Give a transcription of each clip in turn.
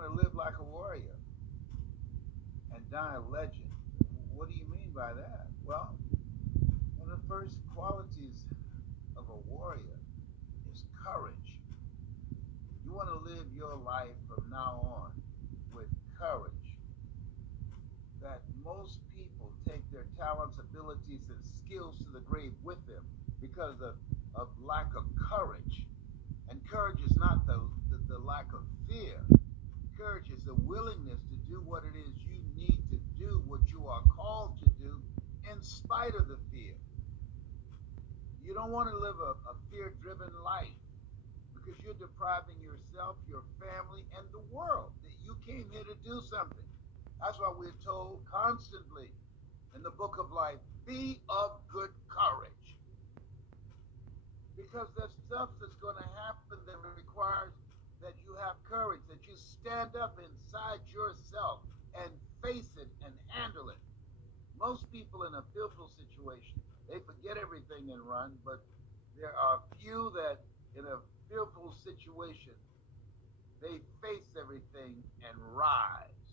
To live like a warrior and die a legend. What do you mean by that? Well, one of the first qualities of a warrior is courage. You want to live your life from now on with courage. That most people take their talents, abilities, and skills to the grave with them because of lack of courage. And courage is not the lack of fear. Courage is the willingness to do what it is you need to do, what you are called to do, in spite of the fear. You don't want to live a fear driven life because you're depriving yourself, your family, and the world that you came here to do something. That's why we're told constantly in the book of life, be of good courage. Because there's stuff that's going to happen that requires that you have courage, that you stand up inside yourself and face it and handle it. Most people in a fearful situation, they forget everything and run, but there are few that in a fearful situation, they face everything and rise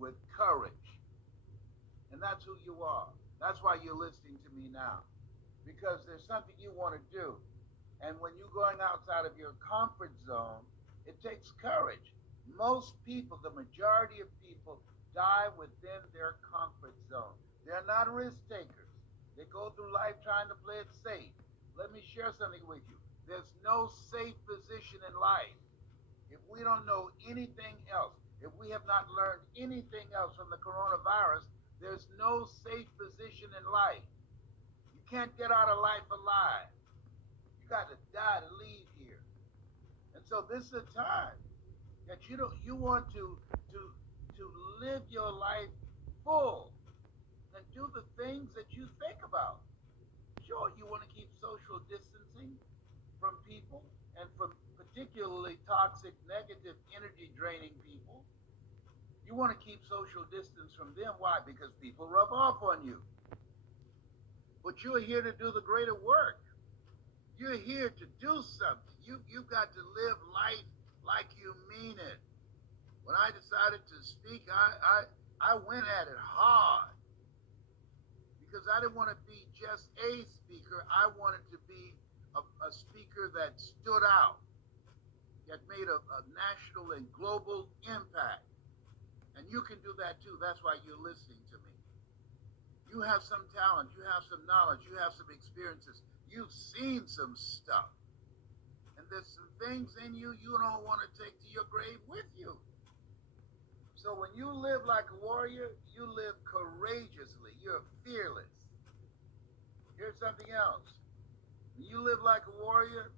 with courage. And that's who you are. That's why you're listening to me now. Because there's something you want to do. And when you're going outside of your comfort zone, it takes courage. Most people, the majority of people, die within their comfort zone. They're not risk takers. They go through life trying to play it safe. Let me share something with you. There's no safe position in life. If we don't know anything else, if we have not learned anything else from the coronavirus, there's no safe position in life. You can't get out of life alive. You got to die to leave here. And so this is a time that you want to live your life full and do the things that you think about. Sure, you want to keep social distancing from people and from particularly toxic, negative, energy draining people. You want to keep social distance from them. Why? Because people rub off on you. But you're here to do the greater work. You're here to do something. You've got to live life like you mean it. When I decided to speak, I went at it hard because I didn't want to be just a speaker. I wanted to be a speaker that stood out, that made a national and global impact. And you can do that too. That's why you're listening to me. You have some talent, you have some knowledge, you have some experiences. You've seen some stuff. And there's some things in you you don't want to take to your grave with you. So when you live like a warrior, you live courageously. You're fearless. Here's something else. When you live like a warrior,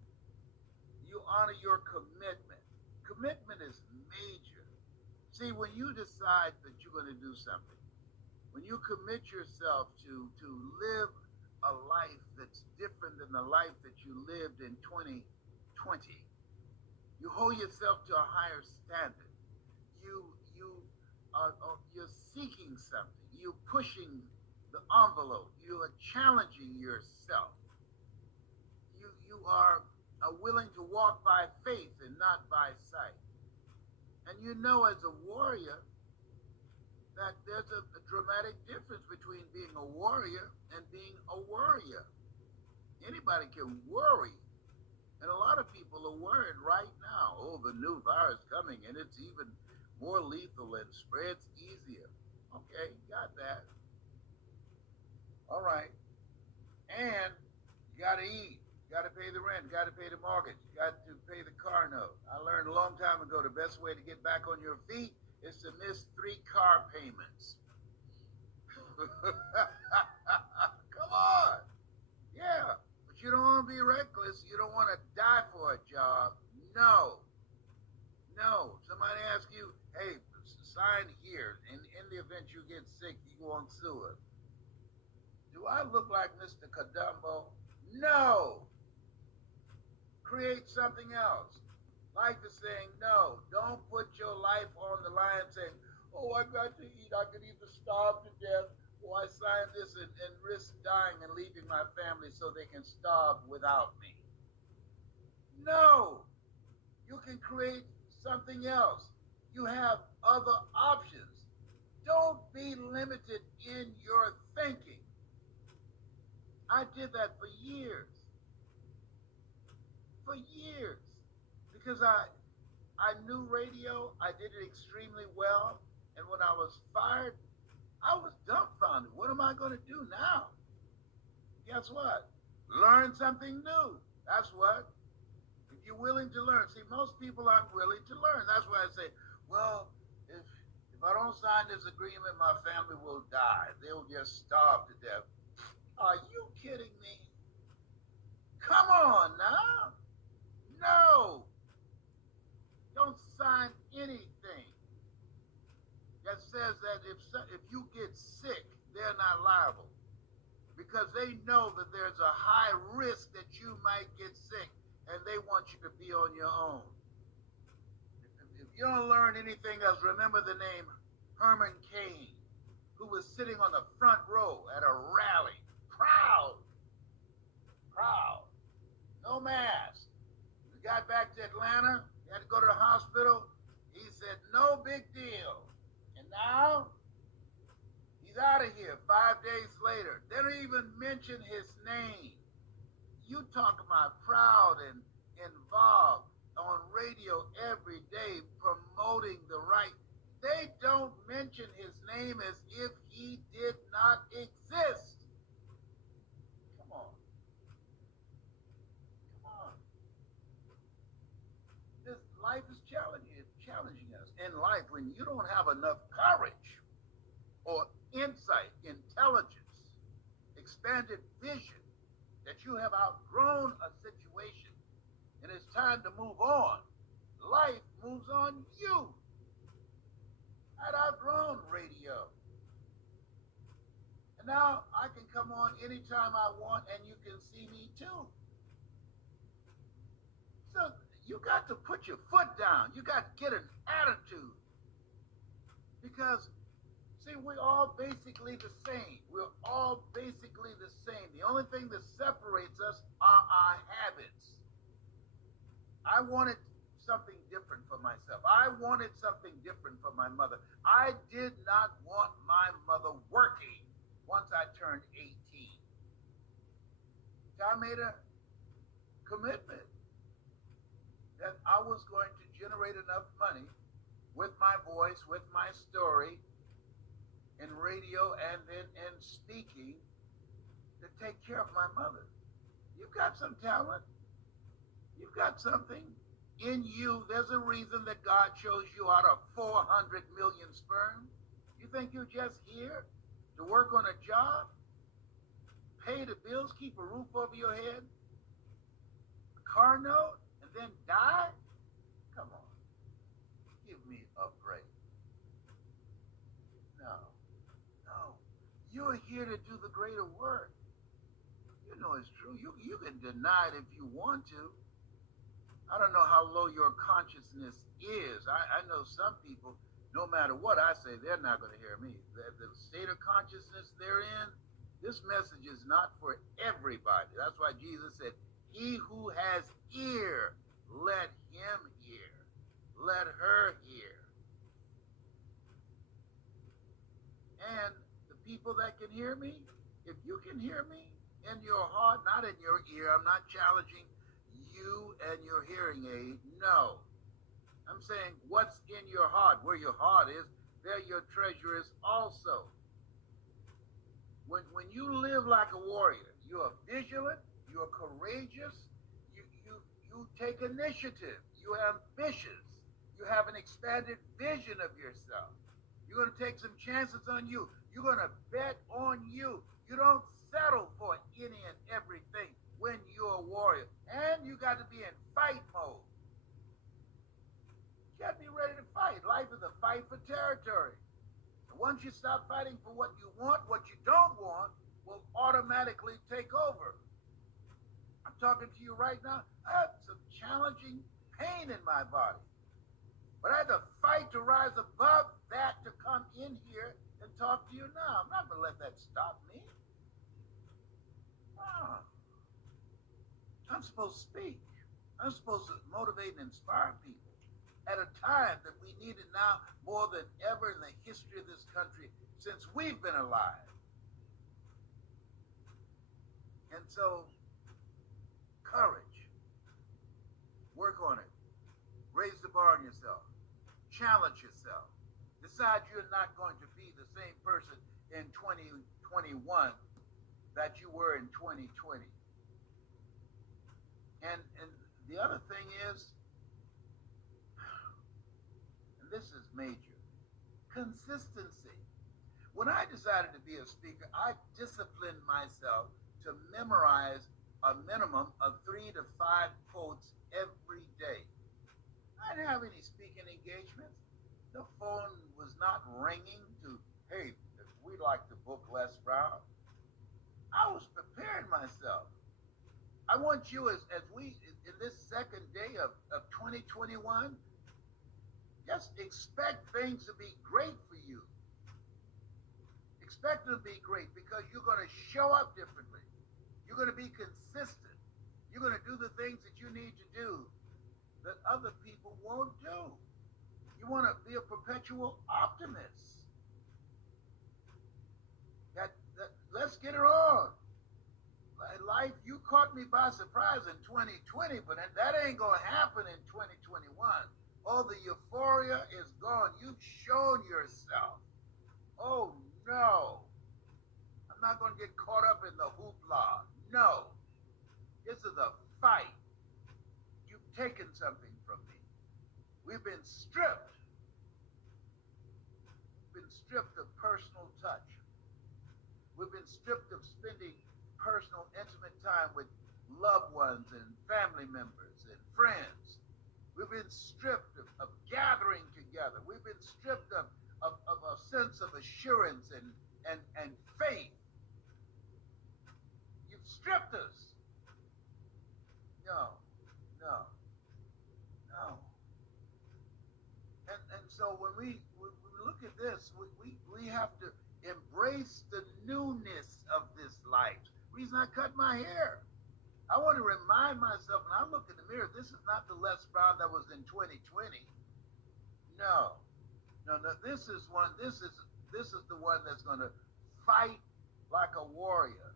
you honor your commitment. Commitment is major. See, when you decide that you're going to do something, when you commit yourself to live a life that's different than the life that you lived in 2020, you hold yourself to a higher standard. You're seeking something. You're pushing the envelope. You are challenging yourself. You are willing to walk by faith and not by sight. And you know, as a warrior, that there's a dramatic difference between being a warrior and being a worrier. Anybody can worry. And a lot of people are worried right now. Oh, the new virus coming and it's even more lethal and spreads easier. Okay, got that. All right. And you got to eat. You got to pay the rent. You got to pay the mortgage. You got to pay the car note. I learned a long time ago the best way to get back on your feet is to miss 3 car payments. Come on. Yeah. But you don't want to be reckless. You don't want to die for a job. No. No. Somebody asks you, hey, sign here. In the event you get sick, you won't sue us. Do I look like Mr. Cadumbo? No. Create something else. Life is saying no. Don't put your life on the line saying, oh, I got to eat. I could either starve to death or I sign this and risk dying and leaving my family so they can starve without me. No. You can create something else. You have other options. Don't be limited in your thinking. I did that for years. For years. Because I knew radio, I did it extremely well, and when I was fired, I was dumbfounded. What am I going to do now? Guess what? Learn something new. That's what. If you're willing to learn. See, most people aren't willing to learn. That's why I say, well, if I don't sign this agreement, my family will die. They'll just starve to death. Are you kidding me? Come on now. No. Don't sign anything that says that if you get sick, they're not liable, because they know that there's a high risk that you might get sick, and they want you to be on your own. If you don't learn anything else, remember the name Herman Cain, who was sitting on the front row at a rally, proud, no mask. He got back to Atlanta, he had to go to the hospital. He said, no big deal. And now he's out of here 5 days later. They don't even mention his name. You talk about proud and involved on radio every day promoting the right. They don't mention his name as if he did not exist. Come on. Come on. This life is challenging us. In life, when you don't have enough courage or insight, intelligence, expanded vision, that you have outgrown a situation and it's time to move on, life moves on you. I'd outgrown radio. And now I can come on anytime I want and you can see me too. So you got to put your foot down. You got to get an attitude. Because, see, we're all basically the same. We're all basically the same. The only thing that separates us are our habits. I wanted something different for myself. I wanted something different for my mother. I did not want my mother working once I turned 18. So I made a commitment that I was going to generate enough money with my voice, with my story, in radio and then in speaking, to take care of my mother. You've got some talent. You've got something in you. There's a reason that God chose you out of 400 million sperm. You think you're just here to work on a job, pay the bills, keep a roof over your head, a car note, and then die? Come on. Give me a break. No. You're here to do the greater work. You know it's true. You can deny it if you want to. I don't know how low your consciousness is. I know some people, no matter what I say, they're not going to hear me. The state of consciousness they're in, this message is not for everybody. That's why Jesus said, he who has ear, let him hear. Let her hear. And the people that can hear me, if you can hear me in your heart, not in your ear, I'm not challenging you and your hearing aid. No. I'm saying what's in your heart. Where your heart is, there your treasure is also. When you live like a warrior, you are vigilant, you are courageous, you take initiative, you're ambitious, you have an expanded vision of yourself. You're going to take some chances on you. You're going to bet on you. You don't settle for any and everything when you're a warrior. And you got to be in fight mode. You got to be ready to fight. Life is a fight for territory. And once you stop fighting for what you want, what you don't want will automatically take over. I'm talking to you right now. I have some challenging pain in my body. But I had to fight to rise above that to come in here and talk to you now. I'm not going to let that stop me. No. I'm supposed to speak. I'm supposed to motivate and inspire people. at a time that we need it now more than ever in the history of this country since we've been alive. And so, courage, work on it, raise the bar on yourself, challenge yourself, decide you're not going to be the same person in 2021 that you were in 2020. And the other thing is, and this is major, consistency. When I decided to be a speaker, I disciplined myself to memorize a minimum of 3 to 5 quotes every day. I didn't have any speaking engagements. The phone was not ringing to, hey, we'd like to book Les Brown. I was preparing myself. I want you, as we, in this second day of 2021, just expect things to be great for you. Expect them to be great because you're going to show up differently. You're going to be consistent. You're going to do the things that you need to do that other people won't do. You want to be a perpetual optimist. Let's get it on. Life, you caught me by surprise in 2020, but that ain't going to happen in 2021. Oh, the euphoria is gone. You've shown yourself. Oh, no. I'm not going to get caught up in the hoopla. No. This is a fight. You've taken something from me. We've been stripped. We've been stripped of personal touch. We've been stripped of spending personal, intimate time with loved ones and family members and friends. We've been stripped of gathering together. We've been stripped of a sense of assurance and faith. You've stripped us. No. And so when we look at this, we have to embrace the newness of this life. Reason I cut my hair. I want to remind myself when I look in the mirror, this is not the Les Brown that was in 2020. No. This is the one that's going to fight like a warrior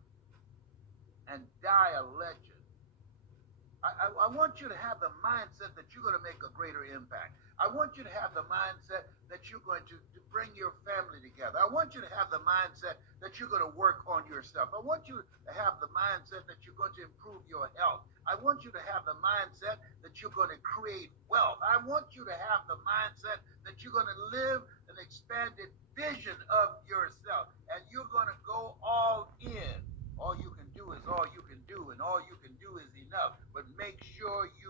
and die a legend. I want you to have the mindset that you're going to make a greater impact. I want you to have the mindset that you're going to bring your family together. I want you to have the mindset that you're going to work on yourself. I want you to have the mindset that you're going to improve your health. I want you to have the mindset that you're going to create wealth. I want you to have the mindset that you're going to live an expanded vision of yourself. And you're going to go all in. All you can do is all you can do, and all you can do is enough. But make sure you